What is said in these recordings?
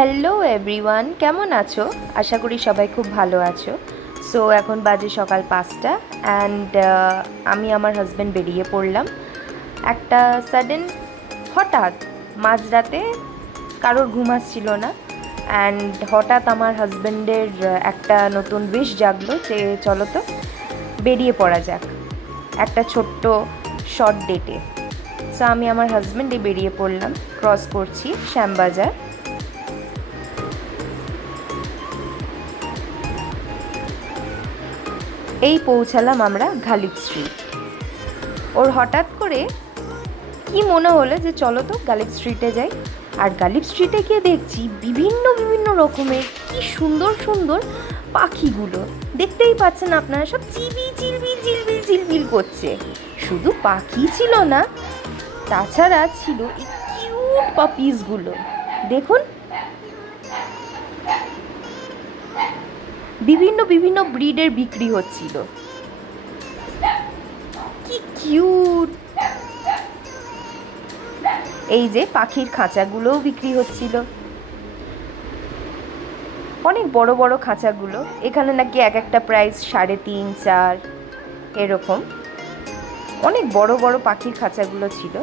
Hello everyone, কেমন আছো? আশা করি সবাই খুব ভালো আছো। সো এখন বাজে সকাল 5টা অ্যান্ড আমি আমার হাজব্যান্ড বেরিয়ে পড়লাম। একটা সাডেন, হঠাৎ মাঝরাতে কারোর ঘুম আসছিল না, অ্যান্ড হঠাৎ আমার হাজব্যান্ডের একটা নতুন উইশ জাগলো যে চলো তো বেরিয়ে পড়া যাক একটা ছোট্ট শর্ট ডেটে। সো আমি আমার হাজব্যান্ডে বেরিয়ে পড়লাম, ক্রস করছি শ্যামবাজার। এই পৌঁছালাম আমরা গালিব স্ট্রিট। ওর হঠাৎ করে কি মনে হলো যে চলো তো গালিব স্ট্রিটে যাই। আর গালিব স্ট্রিটে গিয়ে দেখছি বিভিন্ন বিভিন্ন রকমের কি সুন্দর সুন্দর পাখিগুলো, দেখতেই পাচ্ছেন আপনারা, সব চিলবিল চিলবিল চিলবিল চিলবিল করছে। শুধু পাখি ছিল না, তাছাড়া ছিল এই কিউট পাপিসগুলো। দেখুন, বিভিন্ন বিভিন্ন ব্রিডের বিক্রি হচ্ছিল। কি কিউট! এই যে পাখির খাঁচাগুলোও বিক্রি হচ্ছিল, অনেক বড় বড় খাঁচাগুলো। এখানে নাকি এক একটা প্রাইস 3.5-4 এরকম। অনেক বড় বড় পাখির খাঁচাগুলো ছিল,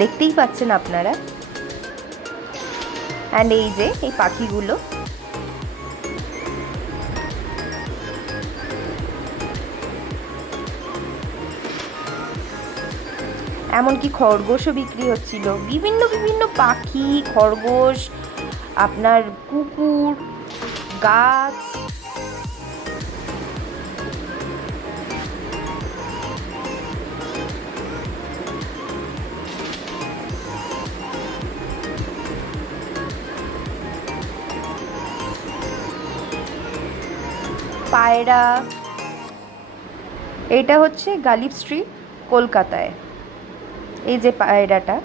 দেখতেই পাচ্ছেন আপনারা। অ্যান্ড এই যে এই পাখিগুলো, এমনকি খরগোশও বিক্রি হচ্ছিল। বিভিন্ন বিভিন্ন পাখি, খরগোশ, আপনার কুকুর, গাছ। পায়রা। এটা হচ্ছে গালিব স্ট্রিট, কলকাতায়। এই যে পায়রাটা,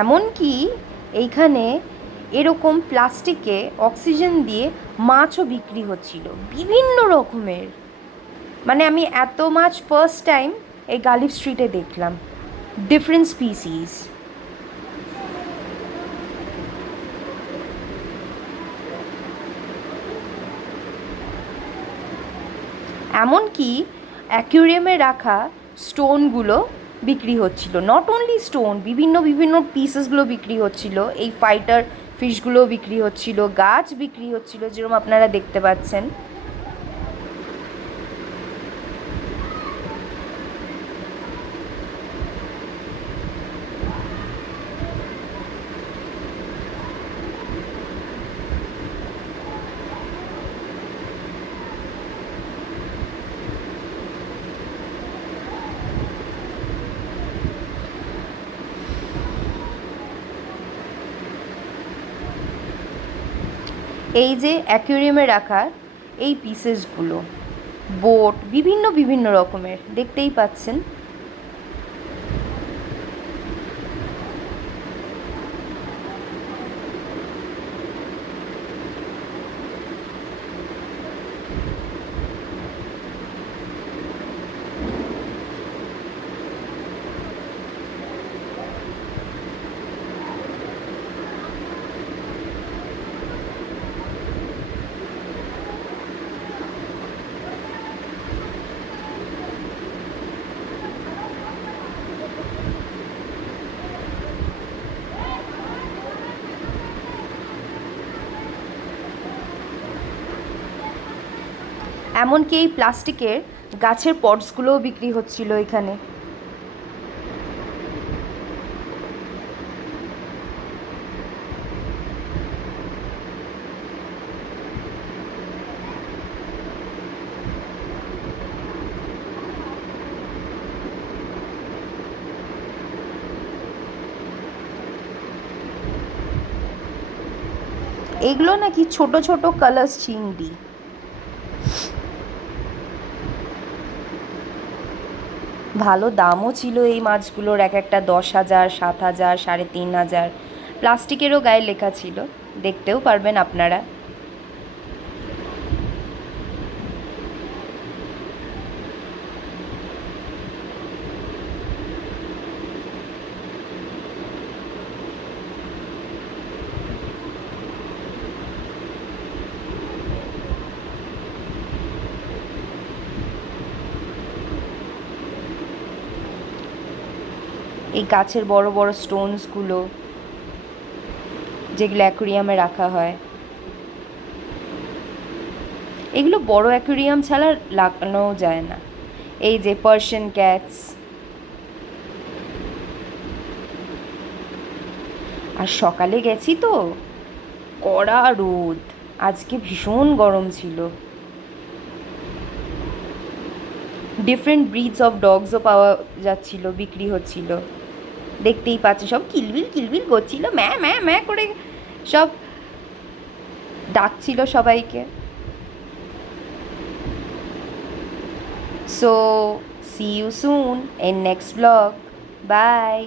এমনকি এইখানে এরকম প্লাস্টিকে অক্সিজেন দিয়ে মাছও বিক্রি হচ্ছিল বিভিন্ন রকমের। মানে আমি এত মাছ ফার্স্ট টাইম এই গালিব স্ট্রিটে দেখলাম, ডিফারেন্ট স্পিসিস। এমনকি অ্যাকুরিয়ামে রাখা স্টোনগুলো বিক্রি হচ্ছিল। নট অনলি স্টোন, বিভিন্ন বিভিন্ন পিসেসগুলো বিক্রি হচ্ছিল। এই ফাইটার ফিশগুলো বিক্রি হচ্ছিল, গাছ বিক্রি হচ্ছিল, যেরকম আপনারা দেখতে পাচ্ছেন। এই যে অ্যাকুরিয়ামে রাখা এই পিসেসগুলো, বোট, বিভিন্ন বিভিন্ন রকমের, দেখতেই পাচ্ছেন। এমনকি এই প্লাস্টিকের গাছের পটসগুলোও বিক্রি হচ্ছিল এখানে। এগুলো নাকি ছোট ছোট কালার্স চিংড়ি। ভালো দামও ছিল এই মাছগুলোর, এক একটা 10,000, 7,000, 3,500। প্লাস্টিকেরও গায়ে লেখা ছিল, দেখতেও পারবেন আপনারা। এই গাছের বড় বড় স্টোনসগুলো যেগুলো অ্যাকুরিয়ামে রাখা হয়, এগুলো বড় অ্যাকুরিয়াম ছাড়া লাগানো যায় না। এই যে পার্সিয়ান ক্যাটস। আর সকালে গেছি তো, কড়া রোদ, আজকে ভীষণ গরম ছিল। ডিফারেন্ট ব্রিডস অফ ডগসও পাওয়া যাচ্ছিল, বিক্রি হচ্ছিল। দেখতেই পাচ্ছ সব কিলবিল কিলবিল করছিল, ম্যা ম্যা ম্যা করে সব ডাকছিল সবাইকে। So see you soon in next blog. By.